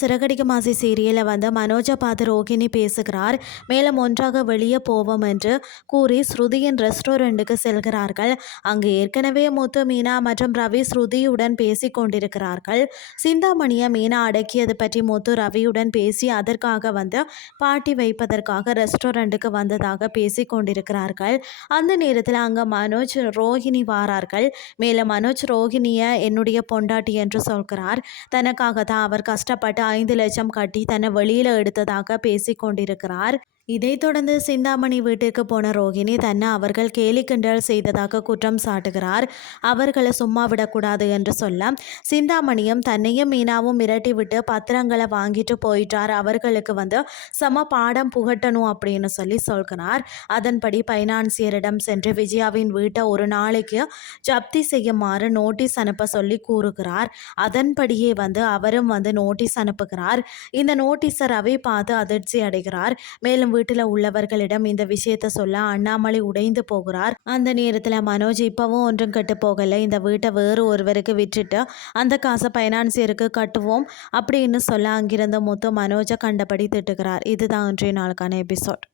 சிறகடிக்கும் ஆசை சீரியலில் வந்து மனோஜை பார்த்து ரோகிணி பேசுகிறார். மேலும் ஒன்றாக வெளியே போவோம் என்று கூறி ஸ்ருதியின் ரெஸ்டாரண்ட்டுக்கு செல்கிறார்கள். அங்கு ஏற்கனவே முத்து, மீனா மற்றும் ரவி ஸ்ருதியுடன் பேசி கொண்டிருக்கிறார்கள். சிந்தாமணியை மீனா அடக்கியது பற்றி முத்து ரவியுடன் பேசி அதற்காக வந்து பாட்டி வைப்பதற்காக ரெஸ்டாரண்ட்டுக்கு வந்ததாக பேசி கொண்டிருக்கிறார்கள். அந்த நேரத்தில் அங்கே மனோஜ் ரோஹிணி வாரார்கள். மேலும் மனோஜ் ரோஹிணியை என்னுடைய பொண்டாட்டி என்று சொல்கிறார். தனக்காக தான் அவர் கஷ்டப்பட்டு 5 லட்சம் கட்டி தன்னை வெளியில் எடுத்ததாக பேசிக்கொண்டிருக்கிறார். இதைத் தொடர்ந்து சிந்தாமணி வீட்டிற்கு போன ரோகிணி தன்னை அவர்கள் கேலி கிண்டல் செய்ததாக குற்றம் சாட்டுகிறார். அவர்களை சும்மா விடக்கூடாது என்று சொல்ல சிந்தாமணியும் தன்னையும் மீனாவும் மிரட்டி விட்டு பத்திரங்களை வாங்கிட்டு போயிட்டார். அவர்களுக்கு வந்து சம பாடம் புகட்டணும் அப்படின்னு சொல்கிறார். அதன்படி பைனான்சியரிடம் சென்று விஜயாவின் வீட்டை ஒரு நாளைக்கு ஜப்தி செய்யுமாறு நோட்டீஸ் அனுப்ப சொல்லி கூறுகிறார். அதன்படியே வந்து அவரும் வந்து நோட்டீஸ் அனுப்புகிறார். இந்த நோட்டீஸை ரவி பார்த்து அதிர்ச்சி அடைகிறார். மேலும் வீட்டில் உள்ளவர்களிடம் இந்த விஷயத்தை சொல்ல அண்ணாமலை உடைந்து போகிறார். அந்த நேரத்தில் மனோஜ் இப்பவும் ஒன்றும் கெட்டு போகலை, இந்த வீட்டை வேறு ஒருவருக்கு விட்டுட்டு அந்த காசை பைனான்சியருக்கு கட்டுவோம் அப்படின்னு சொல்ல அங்கிருந்த முத்து மனோஜை கண்டபடி திட்டுகிறார். இதுதான் இன்றைய நாளுக்கான எபிசோட்.